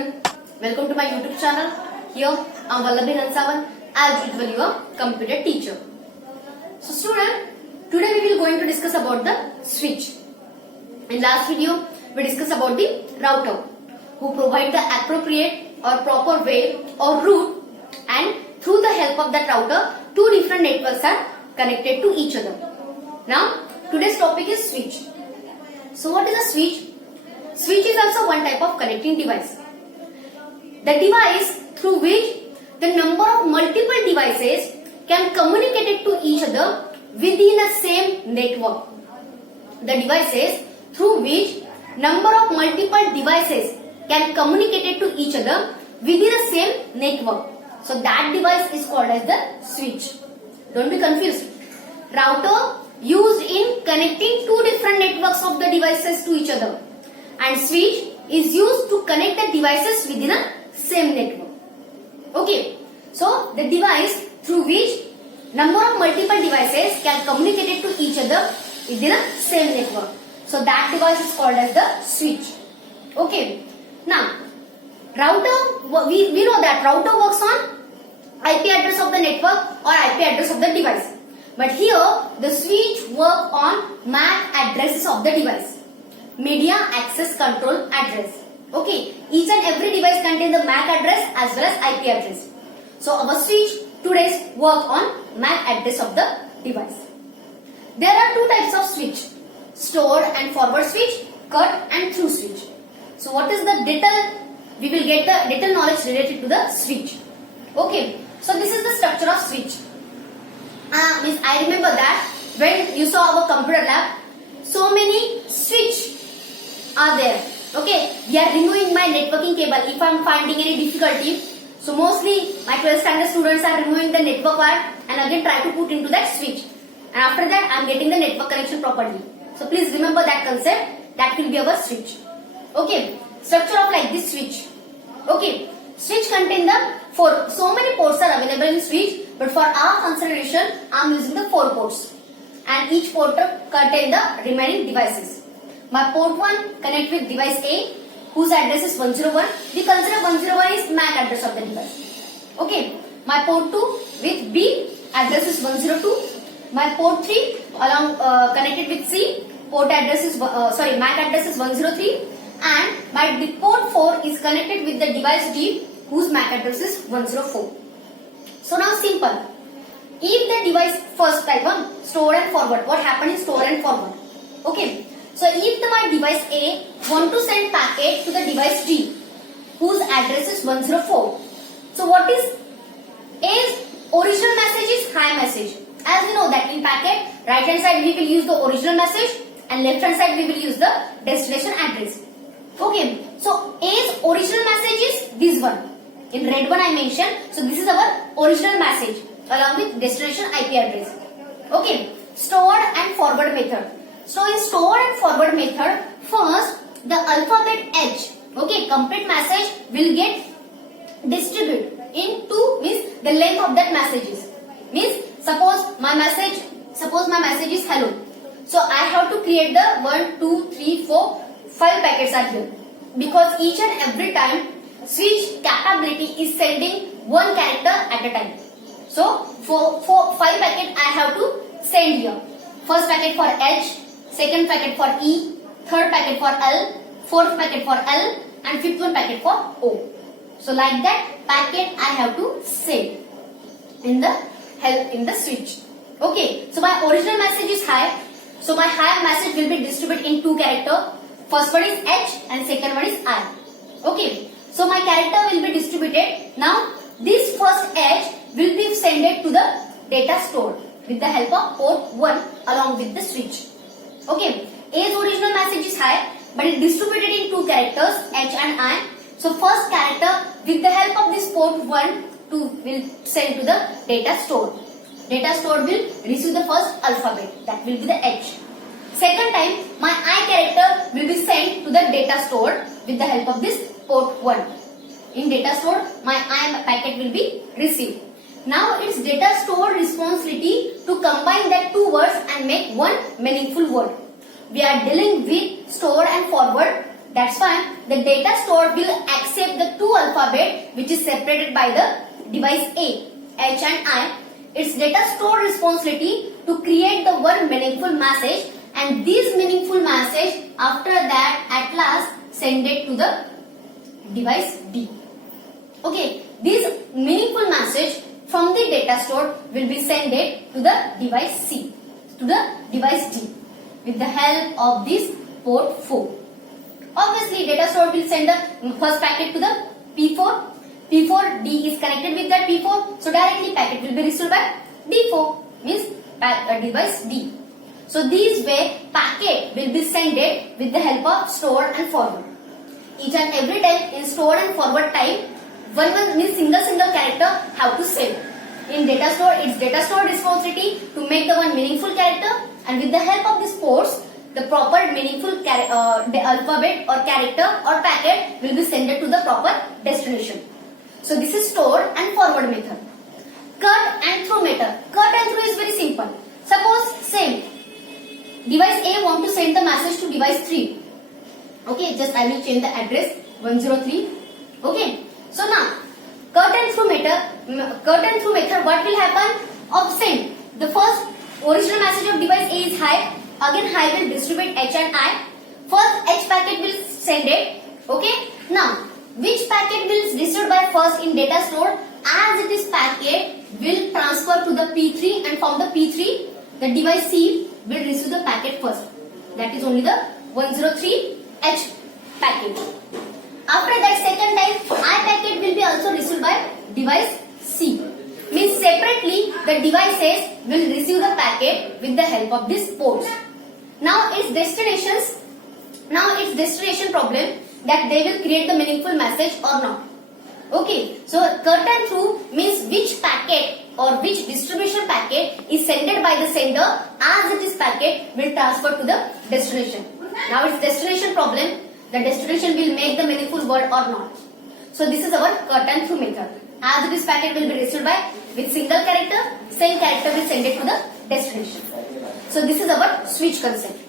student, welcome to my YouTube channel. Here I am Vallabhi Hansavan, as usual your computer teacher. So student, today we will going to discuss about the switch. In last video we discussed about the router who provide the appropriate or proper way or route, and through the help of that router two different networks are connected to each other. Now today's topic is switch. So what is a switch? Switch is also one type of connecting device. The device through which the number of multiple devices can communicate to each other within a same network. The devices through which number of multiple devices can communicate to each other within a same network. So that device is called as the switch. Don't be confused. Router used in connecting two different networks of the devices to each other, and switch is used to connect the devices within a same network. Okay, so the device through which number of multiple devices can communicate to each other within a same network. So that device is called as the switch. Okay, now router, we know that router works on IP address of the network or IP address of the device. But here the switch work on MAC addresses of the device. Media access control address. Okay, each and every device contains the MAC address as well as IP address. So our switch today's work on MAC address of the device. There are two types of switch: store and forward switch, cut and through switch. So what is the detail? We will get the detailed knowledge related to the switch. Okay, so this is the structure of switch. I remember that when you saw our computer lab, so many switch are there. Okay, we are removing my networking cable if I am finding any difficulty. So mostly my 12th standard students are removing the network wire and again try to put into that switch. And after that I am getting the network connection properly. So please remember that concept. That will be our switch. Okay, structure of like this switch. Okay, switch contain the so many ports are available in switch, but for our consideration I am using the 4 ports, and each port contain the remaining devices. My port 1 connect with device A, whose address is 101. We consider 101 is MAC address of the device. Okay, my port 2 with B, address is 102. My port 3 along connected with C, port address is MAC address is 103, and my port 4 is connected with the device D, whose MAC address is 104. So now simple. If the device first type on store and forward, what happened is store and forward. Okay. So if my device A want to send packet to the device D, whose address is 104. So what is A's original message is hi message. As we know that in packet, right hand side we will use the original message and left hand side we will use the destination address. Okay. So A's original message is this one. In red one I mentioned. So this is our original message along with destination IP address. Okay. Stored and forward method. So in store and forward method, first the alphabet H, okay, complete message will get distributed into means the length of that messages. Means suppose my message is hello. So I have to create the 1, 2, 3, 4, 5 packets are here, because each and every time switch capability is sending one character at a time. So for 5 packets I have to send here. First packet for H, second packet for E, third packet for L, fourth packet for L, and fifth one packet for O. So like that packet I have to send in the switch. Okay. So my original message is hi. So my hi message will be distributed in 2 characters. First one is H and second one is I. Okay. So my character will be distributed. Now this first H will be sent to the data store with the help of port 1 along with the switch. Okay, A's original message is hi, but it distributed in 2 characters H and I. So first character with the help of this port 1 will send to the data store. Data store will receive the first alphabet, that will be the H. Second time my I character will be sent to the data store with the help of this port 1. In data store my I packet will be received. Now it's data store responsibility to combine that 2 words and make one meaningful word. We are dealing with store and forward That's why the data stored will accept the two alphabet which is separated by the device A, H and I. It's data store responsibility to create the one meaningful message, and this meaningful message after that at last send it to the device D. Okay, this meaningful message from the data store will be sent it to the device C, to the device D with the help of this port 4. Obviously, data store will send the first packet to the P4. P4, D is connected with that P4. So, directly packet will be received by D4, means device D. So, this way packet will be sent with the help of store and forward. Each and every time in store and forward type, one means single character have to send. In data store, it's data store responsibility to make the one meaningful character, and with the help of these ports, the proper meaningful the alphabet or character or packet will be sent to the proper destination. So this is store and forward method. Cut and through method. Cut and through is very simple. Suppose same device A want to send the message to device 3. Okay, just I will change the address 103. Okay, so now cut and through method, what will happen? Of send the first original message of device A is high. Again high will distribute H and I. First H packet will send it. Okay. Now which packet will received by first in data store, as it is packet will transfer to the P3, and from the P3 the device C will receive the packet first. That is only the 103H packet. After that second time I packet will be also received by device C. Means separately the devices will receive the packet with the help of these ports. Now its destination problem that they will create the meaningful message or not. Okay, so cut and through means which packet or which distribution packet is sent by the sender, as it is packet will transfer to the destination. Now its destination problem, the destination will make the meaningful word or not. So this is our cut and through method. As it is packet will be received by with single character, same character will send it to the destination. So this is our switch concept.